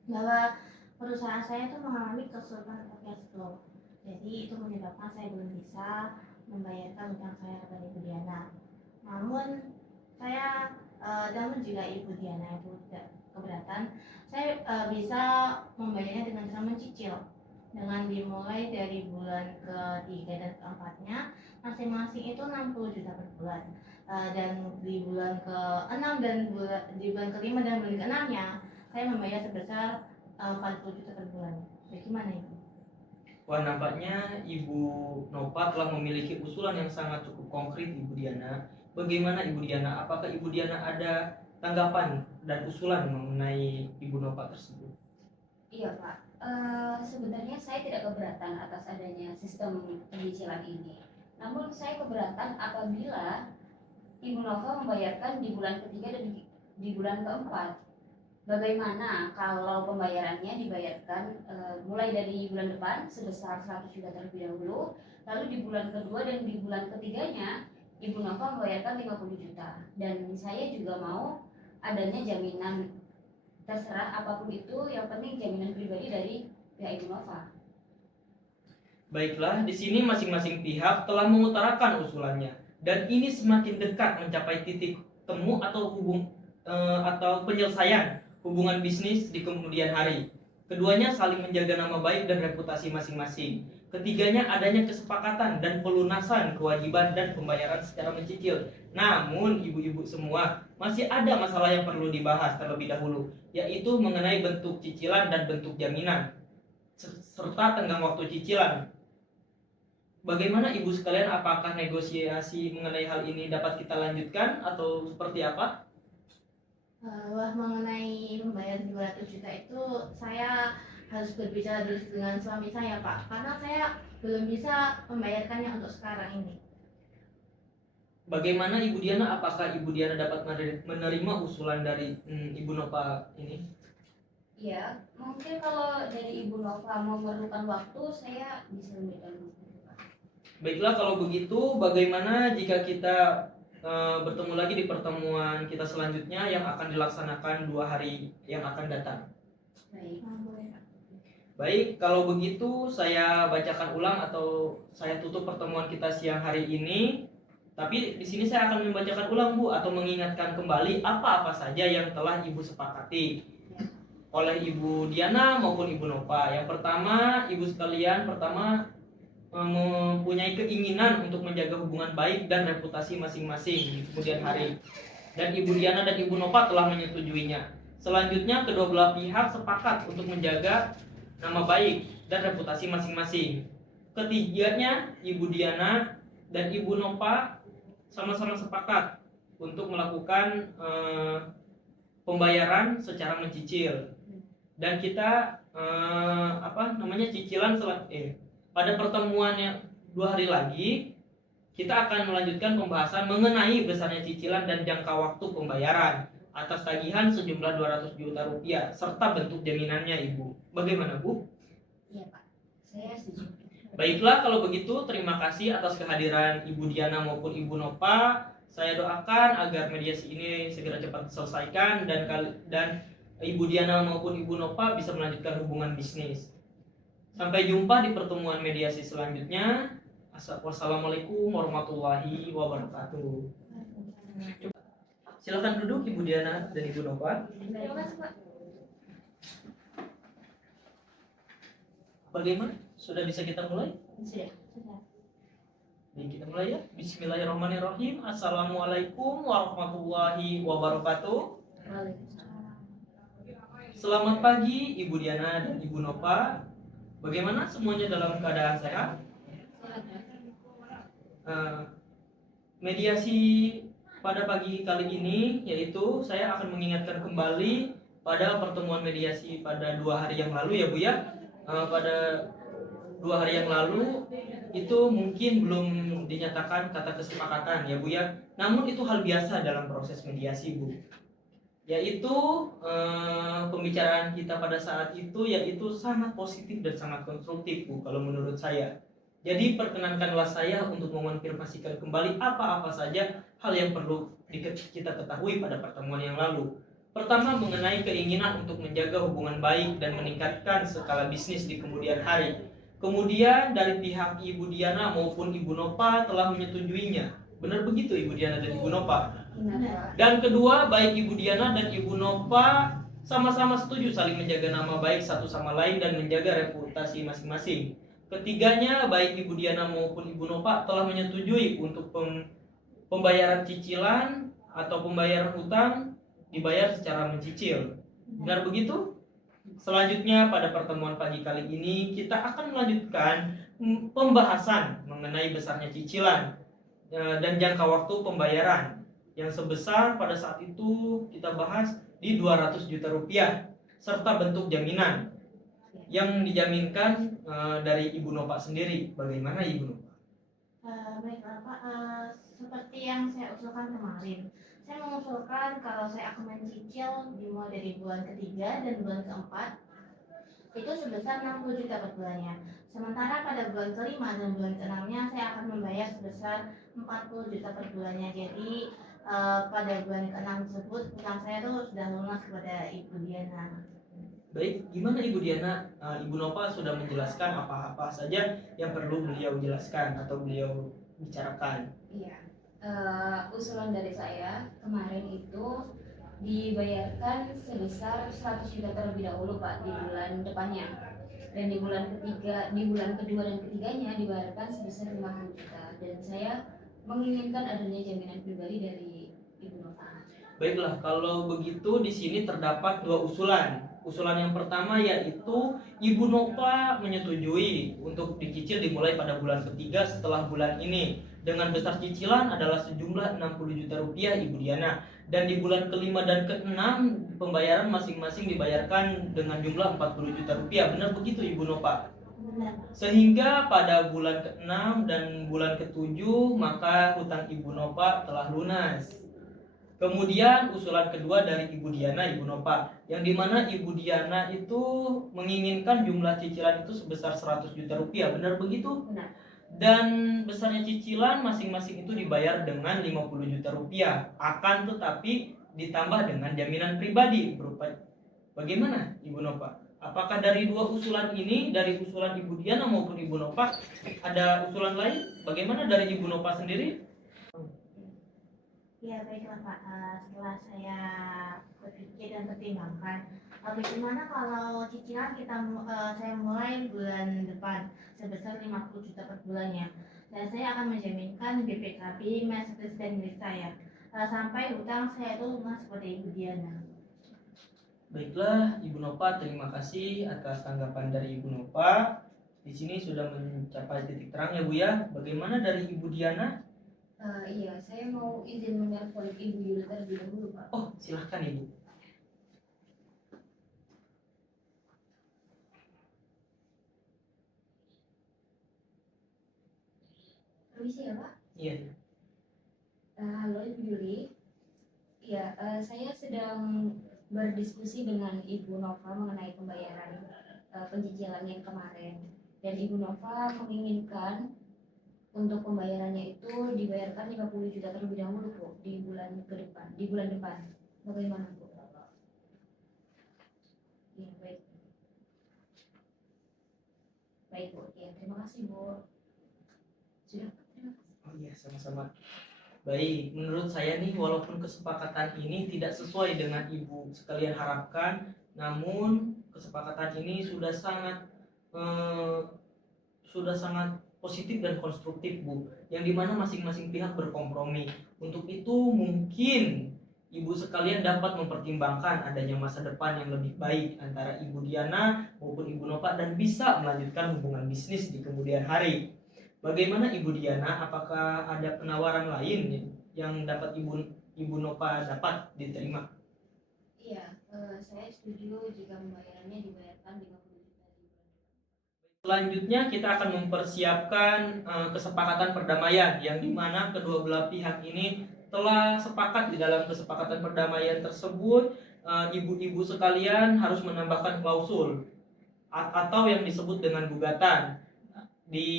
bahwa perusahaan saya itu mengalami kesulitan cash flow. Jadi itu menyebabkan saya belum bisa membayarkan hutang saya kepada Ibu Diana. Namun jika Ibu Diana itu tidak keberatan, saya bisa membayarnya dengan cara mencicil, dengan dimulai dari bulan ketiga dan keempatnya, masing-masing itu 60 juta per bulan. Dan di bulan ke-6 dan di bulan ke-5 dan bulan ke-6-nya saya membayar sebesar 40 juta per bulan. Bagaimana Ibu? Wah, nampaknya Ibu Nova telah memiliki usulan yang sangat cukup konkret, Ibu Diana. Bagaimana Ibu Diana? Apakah Ibu Diana ada tanggapan dan usulan mengenai Ibu Nova tersebut? Iya Pak, sebenarnya saya tidak keberatan atas adanya sistem penyicilan ini. Namun saya keberatan apabila Ibu Nova membayarkan di bulan ketiga dan di bulan keempat. Bagaimana kalau pembayarannya dibayarkan mulai dari bulan depan sebesar 100 juta terlebih dahulu, lalu di bulan kedua dan di bulan ketiganya Ibu Nova membayarkan 50 juta. Dan saya juga mau adanya jaminan, terserah apapun itu, yang penting jaminan pribadi dari pihak Ibu Nova. Baiklah, di sini masing-masing pihak telah mengutarakan usulannya dan ini semakin dekat mencapai titik temu atau atau penyelesaian hubungan bisnis di kemudian hari. Keduanya saling menjaga nama baik dan reputasi masing-masing. Ketiganya adanya kesepakatan dan pelunasan kewajiban dan pembayaran secara mencicil. Namun ibu-ibu semua, masih ada masalah yang perlu dibahas terlebih dahulu, yaitu mengenai bentuk cicilan dan bentuk jaminan serta tenggang waktu cicilan. Bagaimana ibu sekalian, apakah negosiasi mengenai hal ini dapat kita lanjutkan atau seperti apa? Wah, mengenai pembayaran 200 juta itu saya harus berbicara dulu dengan suami saya Pak, karena saya belum bisa membayarkannya untuk sekarang ini. Bagaimana Ibu Diana, apakah Ibu Diana dapat menerima usulan dari Ibu Nova ini? Iya, mungkin kalau dari Ibu Nova memerlukan waktu, saya bisa memberikan waktu, Pak. Baiklah, kalau begitu bagaimana jika kita bertemu lagi di pertemuan kita selanjutnya yang akan dilaksanakan 2 hari yang akan datang? Baik. Baik, kalau begitu saya bacakan ulang atau saya tutup pertemuan kita siang hari ini. Tapi di sini saya akan membacakan ulang Bu, atau mengingatkan kembali apa-apa saja yang telah Ibu sepakati oleh Ibu Diana maupun Ibu Nova. Yang pertama, Ibu sekalian, pertama mempunyai keinginan untuk menjaga hubungan baik dan reputasi masing-masing di kemudian hari. Dan Ibu Diana dan Ibu Nova telah menyetujuinya. Selanjutnya, kedua belah pihak sepakat untuk menjaga nama baik dan reputasi masing-masing. Ketiganya, Ibu Diana dan Ibu Nova sama-sama sepakat untuk melakukan pembayaran secara mencicil. Dan kita cicilan pada pertemuan yang 2 hari lagi kita akan melanjutkan pembahasan mengenai besarnya cicilan dan jangka waktu pembayaran atas tagihan sejumlah 200 juta rupiah serta bentuk jaminannya Ibu. Bagaimana Bu? Iya Pak, saya setuju. Baiklah, kalau begitu terima kasih atas kehadiran Ibu Diana maupun Ibu Nova. Saya doakan agar mediasi ini segera cepat diselesaikan dan Ibu Diana maupun Ibu Nova bisa melanjutkan hubungan bisnis. Sampai jumpa di pertemuan mediasi selanjutnya. Wassalamualaikum warahmatullahi wabarakatuh. Silakan duduk Ibu Diana dan Ibu Nova. Terima kasih Pak. Bagaimana? Sudah bisa kita mulai? Sudah. Jadi kita mulai ya. Bismillahirrahmanirrahim. Assalamualaikum warahmatullahi wabarakatuh. Waalaikumsalam. Selamat pagi Ibu Diana dan Ibu Nova. Bagaimana semuanya dalam keadaan sehat? Mediasi pada pagi kali ini yaitu saya akan mengingatkan kembali pada pertemuan mediasi pada 2 hari yang lalu ya Bu ya. Pada 2 hari yang lalu itu mungkin belum dinyatakan kata kesepakatan ya Bu ya. Namun itu hal biasa dalam proses mediasi Bu. Yaitu pembicaraan kita pada saat itu yaitu sangat positif dan sangat konstruktif Bu kalau menurut saya. Jadi perkenankanlah saya untuk mengonfirmasikan kembali apa-apa saja hal yang perlu kita ketahui pada pertemuan yang lalu. Pertama, mengenai keinginan untuk menjaga hubungan baik dan meningkatkan skala bisnis di kemudian hari. Kemudian dari pihak Ibu Diana maupun Ibu Nova telah menyetujuinya. Benar begitu Ibu Diana dan Ibu Nova? Benar. Dan kedua, baik Ibu Diana dan Ibu Nova sama-sama setuju saling menjaga nama baik satu sama lain dan menjaga reputasi masing-masing. Ketiganya, baik Ibu Diana maupun Ibu Nova telah menyetujui untuk pembayaran cicilan atau pembayaran hutang dibayar secara mencicil. Benar begitu? Selanjutnya pada pertemuan pagi kali ini kita akan melanjutkan pembahasan mengenai besarnya cicilan dan jangka waktu pembayaran yang sebesar pada saat itu kita bahas di 200 juta rupiah serta bentuk jaminan yang dijaminkan dari Ibu Nova sendiri. Bagaimana Ibu Nova? Baiklah Pak, seperti yang saya usulkan kemarin, saya mengusulkan kalau saya akan mencicil dimulai dari bulan ketiga dan bulan keempat itu sebesar 60 juta per bulannya. Sementara pada bulan kelima dan bulan keenamnya saya akan membayar sebesar 40 juta per bulannya. Jadi pada bulan keenam tersebut utang saya tuh sudah lunas kepada Ibu Diana. Baik, gimana Ibu Diana? Ibu Nova sudah menjelaskan apa-apa saja yang perlu beliau jelaskan atau beliau bicarakan. Iya. Usulan dari saya kemarin itu dibayarkan sebesar 100 juta terlebih dahulu Pak di bulan depannya. Dan di bulan kedua dan ketiganya dibayarkan sebesar 50 juta. Dan saya menginginkan adanya jaminan pribadi dari Ibu Nova. Baiklah, kalau begitu di sini terdapat dua usulan. Usulan yang pertama yaitu Ibu Nova menyetujui untuk dicicil dimulai pada bulan ketiga setelah bulan ini dengan besar cicilan adalah sejumlah 60 juta rupiah Ibu Diana, dan di bulan kelima dan keenam pembayaran masing-masing dibayarkan dengan jumlah 40 juta rupiah. Benar begitu Ibu Nova? Benar. Sehingga pada bulan ke-6 dan bulan ke-7 maka hutang Ibu Nova telah lunas. Kemudian usulan kedua dari Ibu Diana, Ibu Nova, yang dimana Ibu Diana itu menginginkan jumlah cicilan itu sebesar 100 juta rupiah, benar begitu? Benar. Dan besarnya cicilan masing-masing itu dibayar dengan 50 juta rupiah, akan tetapi ditambah dengan jaminan pribadi berupa bagaimana Ibu Nova? Apakah dari dua usulan ini, dari usulan Ibu Diana maupun Ibu Nova, ada usulan lain? Bagaimana dari Ibu Nova sendiri? Ya baiklah Pak, setelah saya berpikir dan pertimbangkan, bagaimana kalau cicilan saya mulai bulan depan sebesar 50 juta per bulannya, dan saya akan menjaminkan BPKB, Mercedes dan milik saya sampai hutang saya itu lunas kepada Ibu Diana. Baiklah, Ibu Nova, terima kasih atas tanggapan dari Ibu Nova. Di sini sudah mencapai titik terang ya Bu ya. Bagaimana dari Ibu Diana? Iya, saya mau izin menelpon Ibu Yuli terlebih dahulu Pak. Oh, silahkan Ibu. Permisi ya Pak. Iya. Halo Ibu Yuli. Iya, saya sedang berdiskusi dengan Ibu Nova mengenai pembayaran pencicilan yang kemarin. Dan Ibu Nova menginginkan untuk pembayarannya itu dibayarkan 50 juta terlebih dahulu Bu di bulan depan. Bagaimana Bu? Ya, baik. Baik Bu. Ya, terima kasih Bu. Sudah Pak, terima kasih. Oh iya, sama-sama. Baik, menurut saya nih walaupun kesepakatan ini tidak sesuai dengan Ibu sekalian harapkan, namun kesepakatan ini sudah sangat positif dan konstruktif Bu, yang dimana masing-masing pihak berkompromi. Untuk itu mungkin Ibu sekalian dapat mempertimbangkan adanya masa depan yang lebih baik antara Ibu Diana maupun Ibu Nova dan bisa melanjutkan hubungan bisnis di kemudian hari. Bagaimana Ibu Diana? Apakah ada penawaran lain yang dapat Ibu Nova dapat diterima? Iya, saya setuju jika pembayarannya dibayarkan 50 juta di bulan depan. Selanjutnya kita akan mempersiapkan kesepakatan perdamaian yang dimana kedua belah pihak ini telah sepakat. Di dalam kesepakatan perdamaian tersebut ibu-ibu sekalian harus menambahkan klausul atau yang disebut dengan gugatan. Di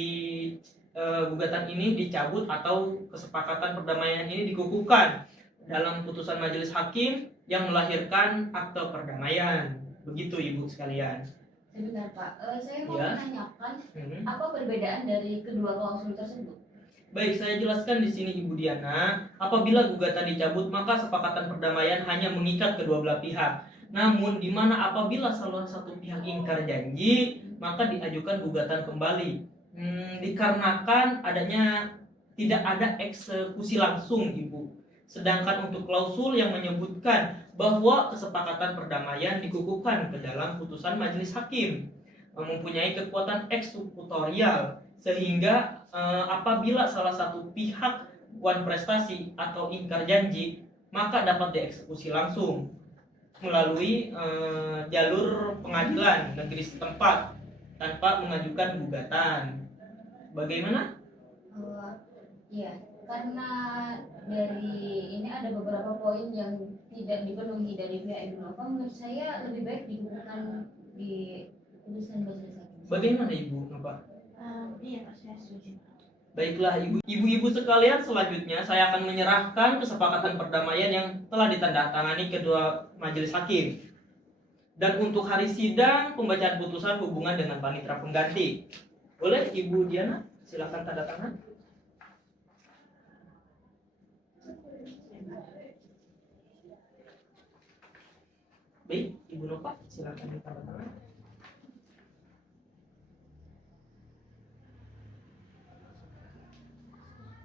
gugatan ini dicabut atau kesepakatan perdamaian ini dikukuhkan dalam putusan majelis hakim yang melahirkan akte perdamaian. Begitu Ibu sekalian. Sebentar Pak, saya mau Ya. menanyakan apa perbedaan dari kedua klausul tersebut? Baik, saya jelaskan di sini Ibu Diana. Apabila gugatan dicabut, maka kesepakatan perdamaian hanya mengikat kedua belah pihak. Namun, di mana apabila salah satu pihak ingkar janji, maka diajukan gugatan kembali. Dikarenakan adanya tidak ada eksekusi langsung, Ibu. Sedangkan untuk klausul yang menyebutkan bahwa kesepakatan perdamaian dikukuhkan ke dalam putusan majelis hakim mempunyai kekuatan eksekutorial, sehingga apabila salah satu pihak wan prestasi atau ingkar janji, maka dapat dieksekusi langsung melalui jalur pengadilan negeri setempat tanpa mengajukan gugatan. Bagaimana? Iya, karena dari ini ada beberapa poin yang tidak dipenuhi dari pihak Ibu Nova, menurut saya lebih baik digunakan di putusan majelis hakim. Bagaimana Ibu Nova? Iya Pak, saya setuju. Baiklah ibu-ibu sekalian, selanjutnya saya akan menyerahkan kesepakatan perdamaian yang telah ditandatangani kedua majelis hakim. Dan untuk hari sidang, pembacaan putusan hubungan dengan panitera pengganti. Boleh Ibu Diana, silakan tanda tangan. Baik, Ibu Nova, silakan tanda tangan.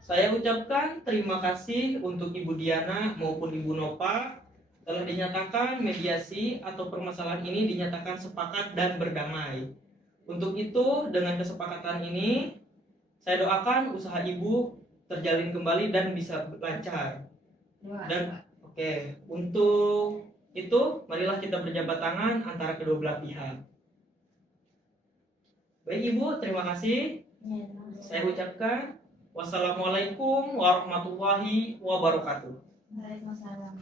Saya ucapkan terima kasih untuk Ibu Diana maupun Ibu Nova telah dinyatakan mediasi atau permasalahan ini dinyatakan sepakat dan berdamai. Untuk itu, dengan kesepakatan ini, saya doakan usaha Ibu terjalin kembali dan bisa lancar. Dan oke, untuk itu marilah kita berjabat tangan antara kedua belah pihak. Baik Ibu, terima kasih. Saya ucapkan wassalamualaikum warahmatullahi wabarakatuh. Waalaikumsalam.